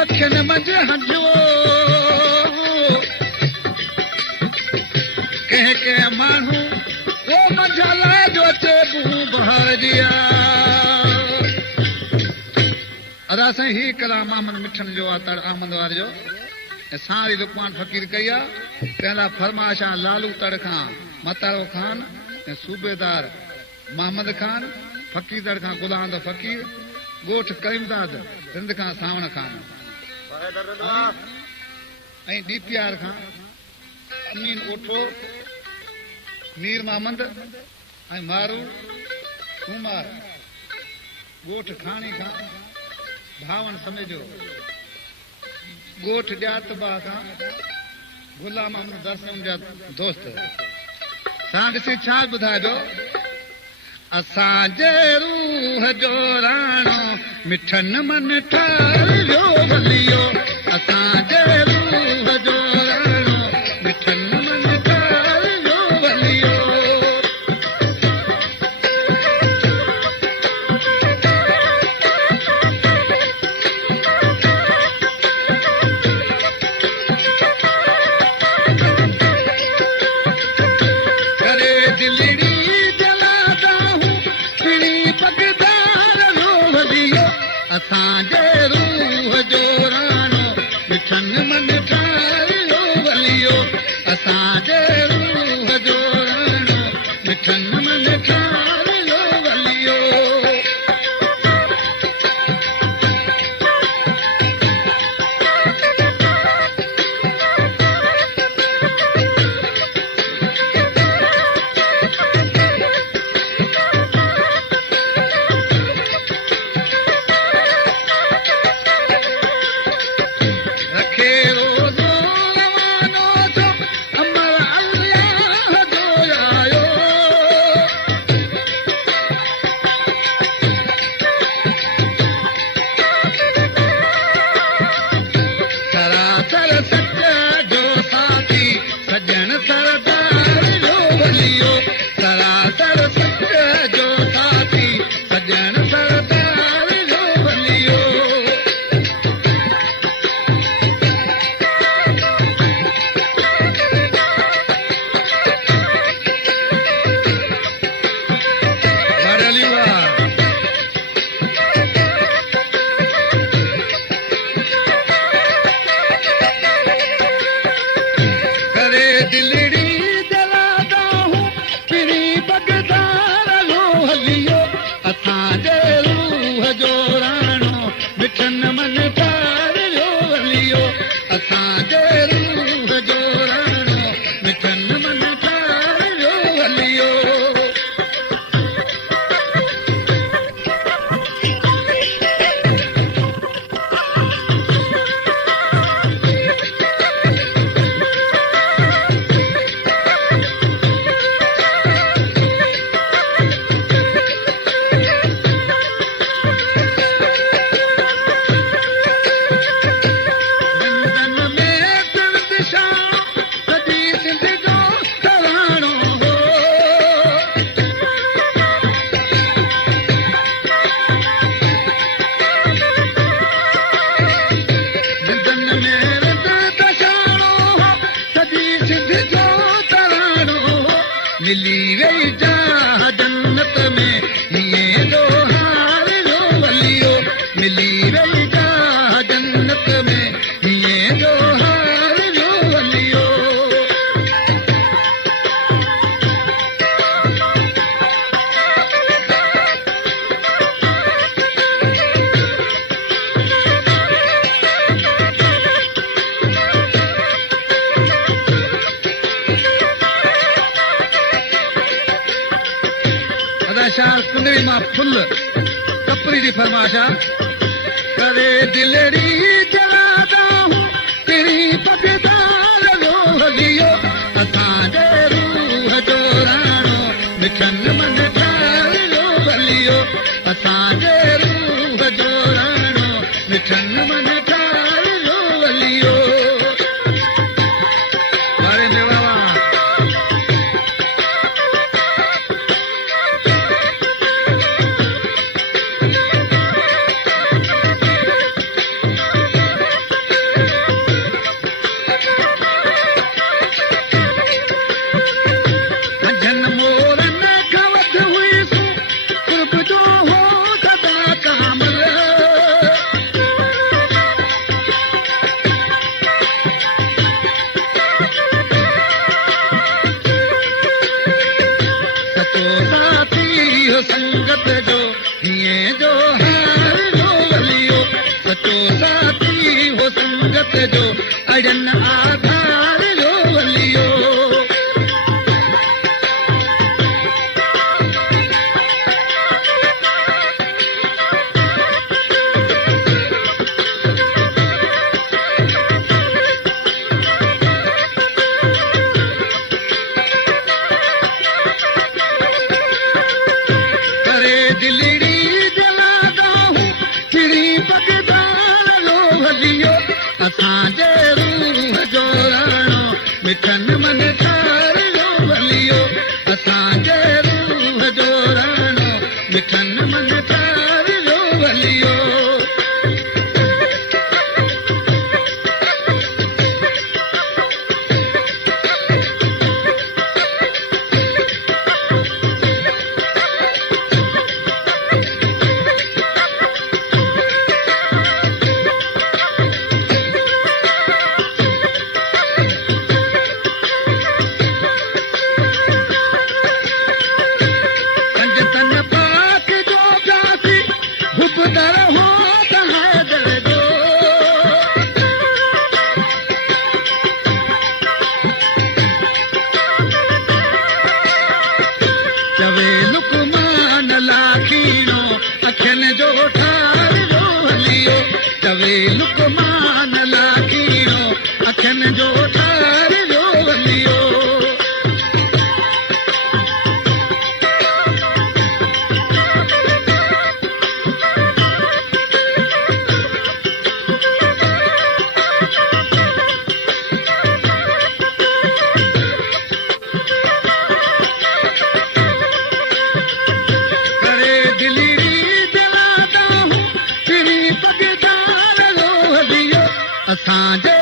पखिन मंझि हंझो कंहिं कंहिं माण्हू वो मंझाला जो अचे बूं बहार जिया अदा साईं ही कलाम अहमद मिठन जो आहे अहमद वार जो ऐं सारी लुकमान फ़कीर कई आहे पंहिंजा फरमाइश आहे लालू तड़ खां मतारो ख़ान ऐं सूबेदार मोहम्मद ख़ान फ़कीर तड़ खां गुलाम फ़कीर ॻोठ करीमदाद सिंध खां सावण ख़ान ऐं डीपीआर खां अमीन ओठो मीर मोहम्मद ऐं मारू कुमार ॻोठ खाणी खां भावण समेजो ॻोठ ॼातबा खां गुलाम अहमद दर्शन जा दोस्त सां ॾिसी छा ॿुधाइजो असांजे रूह जो राणो मिठन मन ठाहियो भलियो असांजे रूह जो राणो मिठन मन ठाहियो भलियो असांजे रूह जो राणो मिठन मन ठाहियो भलियो असांजे रूह जो राणो मिठन मन ठाहियो भलियो कुंडली मां फुल कपड़ी दी फरमाशा करे दिलड़ी जलादा हूं तेरी पगदार लो हलियो असांजे रूह जो राणो मिठन मन ठाहियो भलियो असांजे रूह जो राणो मिठन मन ठाहियो भलियो बारे में बाबा मौत जो अड़न आधार जो वलियो असांजे रूह जो राणो मिठन मन ठार जो वलियो असांजे रूह जो राणो मिठन मन ठार जो वलियो अखियन जो ठार जो वलियो चवे लुकमान लाखीनो अखियन जो ठार जो वलियो असांजे